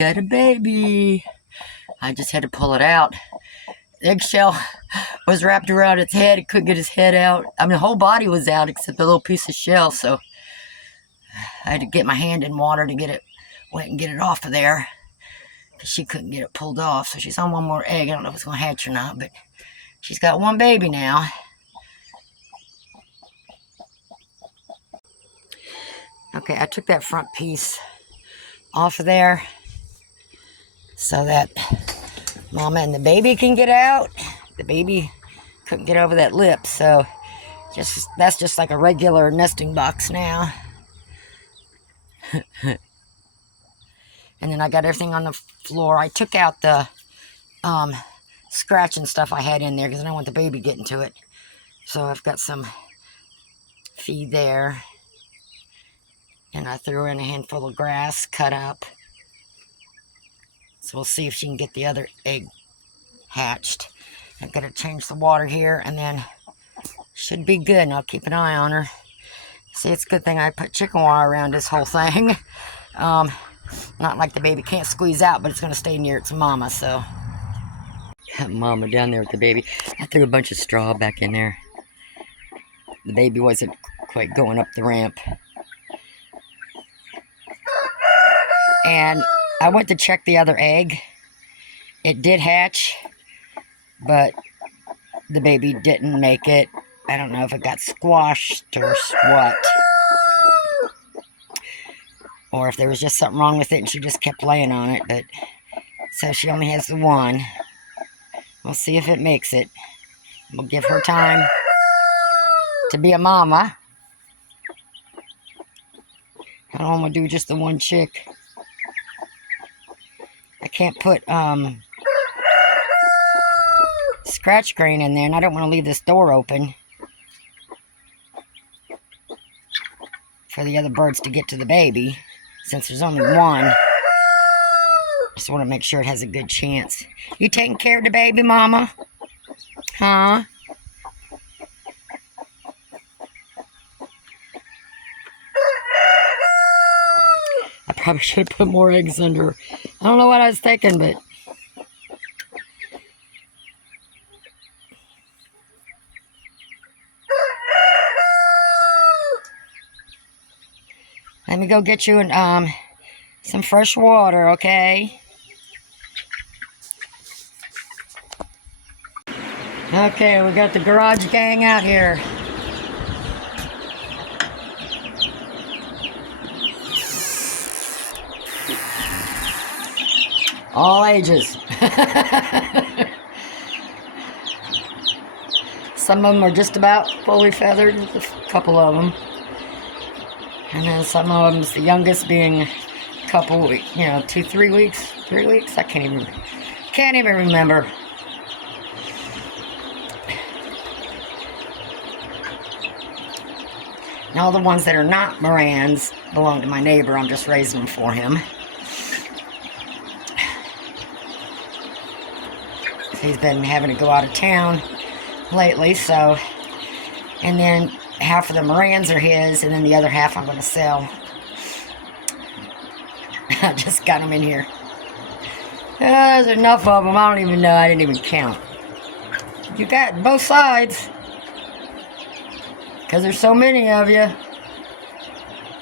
Got a baby. I just had to pull it out. The eggshell was wrapped around its head. It couldn't get his head out. I mean, the whole body was out except the little piece of shell. So I had to get my hand in water to get it wet and get it off of there. Because she couldn't get it pulled off. So she's on one more egg. I don't know if it's going to hatch or not. But she's got one baby now. Okay, I took that front piece off of there so that Mama and the baby can get out. The baby couldn't get over that lip, so that's just like a regular nesting box now. And then I got everything on the floor. I took out the scratch and stuff I had in there because I don't want the baby getting to it. So I've got some feed there. And I threw in a handful of grass cut up. So we'll see if she can get the other egg hatched. I've got to change the water here, and then should be good, and I'll keep an eye on her. See, it's a good thing I put chicken wire around this whole thing. Not like the baby can't squeeze out, but it's going to stay near its mama, so. Got Mama down there with the baby. I threw a bunch of straw back in there. The baby wasn't quite going up the ramp. And I went to check the other egg. It did hatch, but the baby didn't make it. I don't know if it got squashed or what. Or if there was just something wrong with it and she just kept laying on it. But so she only has the one. We'll see if it makes it. We'll give her time to be a mama. I don't want to do just the one chick. I can't put scratch grain in there, and I don't want to leave this door open for the other birds to get to the baby, since there's only one. Just want to make sure it has a good chance. You taking care of the baby, Mama? Huh? I probably should have put more eggs under. I don't know what I was thinking, but let me go get you some fresh water, okay? Okay, we got the garage gang out here. All ages. Some of them are just about fully feathered, a couple of them. And then some of them's the youngest being a couple, 3 weeks. I can't even remember. And all the ones that are not Morans belong to my neighbor. I'm just raising them for him. He's been having to go out of town lately, so. And then half of the Morans are his, and then the other half I'm going to sell. I just got them in here. There's enough of them. I don't even know. I didn't even count. You got both sides. Because there's so many of you. I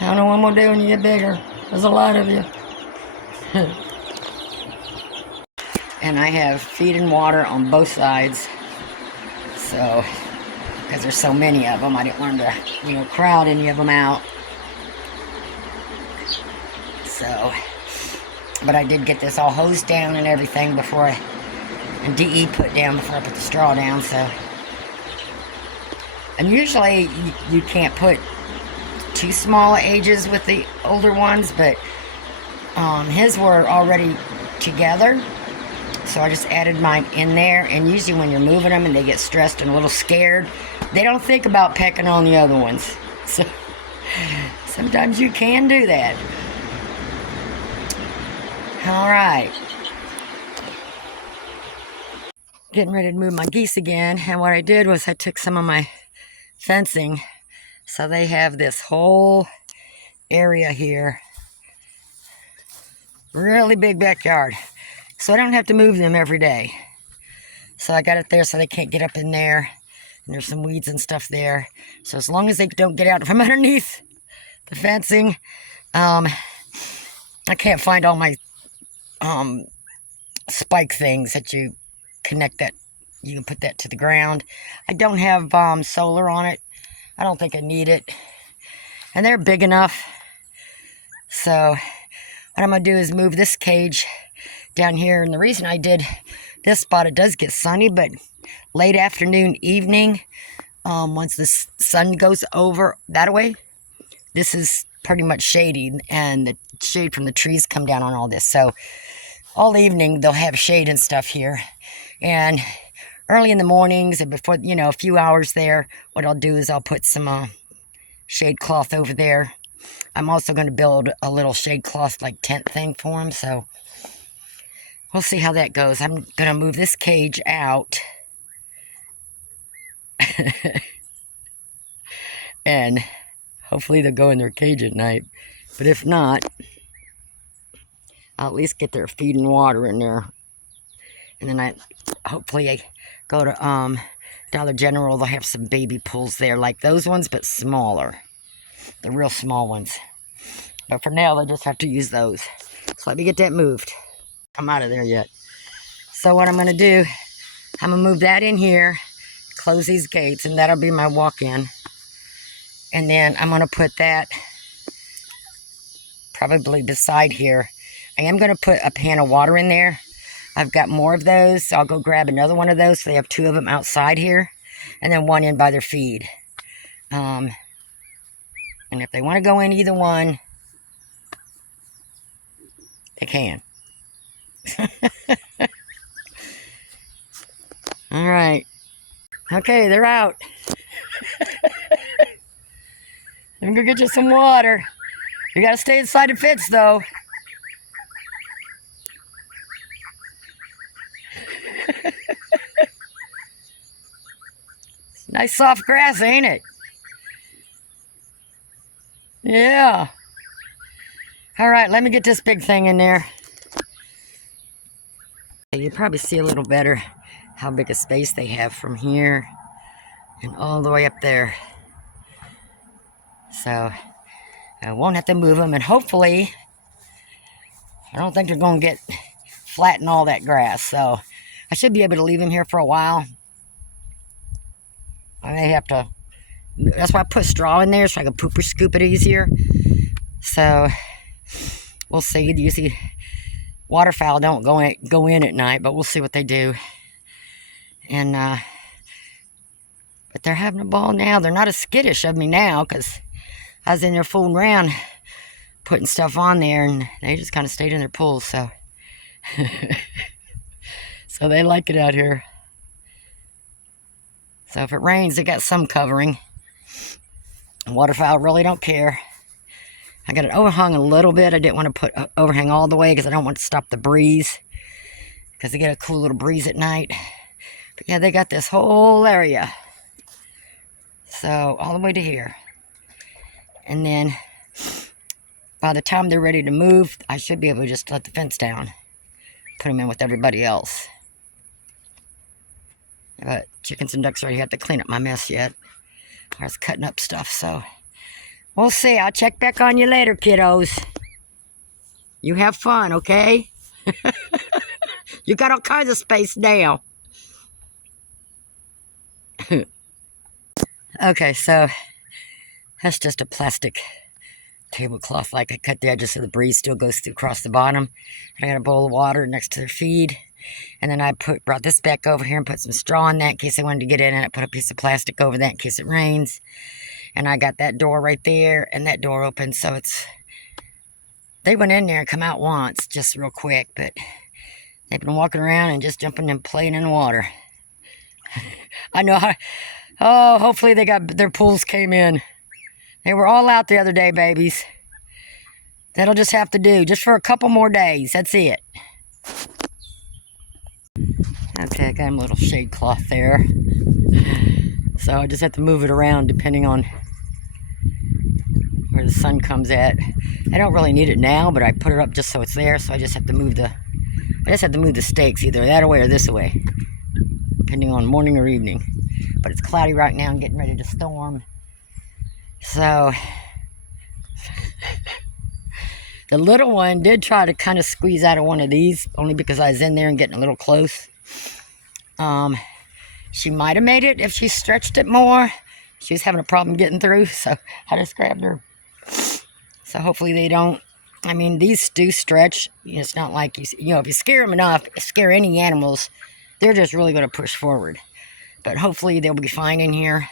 don't know what we'll do when you get bigger. There's a lot of you. And I have feed and water on both sides. So, because there's so many of them, I didn't want them to, crowd any of them out. So, but I did get this all hosed down and everything and DE put down before I put the straw down, so. And usually you can't put too small ages with the older ones, but his were already together. So I just added mine in there, and usually when you're moving them and they get stressed and a little scared, they don't think about pecking on the other ones. So sometimes you can do that. All right. Getting ready to move my geese again, and what I did was I took some of my fencing, so they have this whole area here Really big backyard. So I don't have to move them every day. So I got it there so they can't get up in there. And there's some weeds and stuff there. So as long as they don't get out from underneath the fencing, I can't find all my spike things that you connect that. You can put that to the ground. I don't have solar on it. I don't think I need it. And they're big enough. So what I'm going to do is move this cage down here. And the reason I did this spot, it does get sunny, but late afternoon, evening, once the sun goes over that way, this is pretty much shady, and the shade from the trees come down on all this. So all evening, they'll have shade and stuff here. And early in the mornings, and before, a few hours there, what I'll do is I'll put some shade cloth over there. I'm also going to build a little shade cloth like tent thing for them, so we'll see how that goes. I'm going to move this cage out. And hopefully they'll go in their cage at night. But if not, I'll at least get their feed and water in there. And then hopefully I go to Dollar General. They'll have some baby pools there like those ones, but smaller. The real small ones. But for now, they'll just have to use those. So let me get that moved. I'm out of there yet. So what I'm going to do, I'm going to move that in here, close these gates, and that'll be my walk-in. And then I'm going to put that probably beside here. I am going to put a pan of water in there. I've got more of those, so I'll go grab another one of those. So they have 2 of them outside here, and then 1 in by their feed. And if they want to go in either one, they can. All right. Okay, they're out. I'm gonna go get you some water. You gotta stay inside the fence, though. It's nice soft grass, ain't it? Yeah. All right, let me get this big thing in there. You probably see a little better how big a space they have from here and all the way up there. So I won't have to move them, and hopefully I don't think they're going to get flatten all that grass. So I should be able to leave them here for a while. I may have to, that's why I put straw in there so I can poop or scoop it easier. So we'll see. Usually waterfowl don't go in at night, but we'll see what they do. And but they're having a ball now. They're not as skittish of me now because I was in there fooling around putting stuff on there, and they just kind of stayed in their pools. So so they like it out here. So if it rains, they got some covering. Waterfowl really don't care. I got it overhung a little bit. I didn't want to put overhang all the way because I don't want to stop the breeze, because they get a cool little breeze at night. But yeah, they got this whole area. So all the way to here. And then by the time they're ready to move, I should be able to just let the fence down. Put them in with everybody else. But chickens and ducks already have to clean up my mess yet. I was cutting up stuff, so we'll see. I'll check back on you later, kiddos. You have fun, okay? You got all kinds of space now. Okay, so that's just a plastic tablecloth. Like I cut the edges so the breeze still goes through across the bottom. And I got a bowl of water next to their feed. And then I brought this back over here and put some straw in that in case they wanted to get in, and I put a piece of plastic over that in case it rains. And I got that door right there and that door open, so they went in there and come out once, just real quick, but they've been walking around and just jumping and playing in the water. I know how, oh, hopefully they got their pools came in. They were all out the other day, babies. That'll just have to do, just for a couple more days, that's it. Okay, I got him a little shade cloth there. So I just have to move it around depending on where the sun comes at. I don't really need it now, but I put it up just so it's there. So I just have to move the stakes either that way or this way, depending on morning or evening. But it's cloudy right now and getting ready to storm. So the little one did try to kind of squeeze out of one of these, only because I was in there and getting a little close. She might have made it if she stretched it more. She was having a problem getting through, so I just grabbed her. So hopefully they don't. I mean, these do stretch. It's not like if you scare them enough, scare any animals, they're just really going to push forward. But hopefully they'll be fine in here.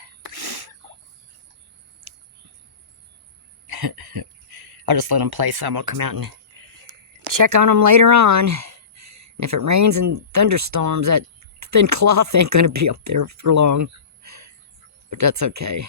I'll just let them play some. I'll come out and check on them later on. And if it rains and thunderstorms, that thin cloth ain't going to be up there for long. But that's okay.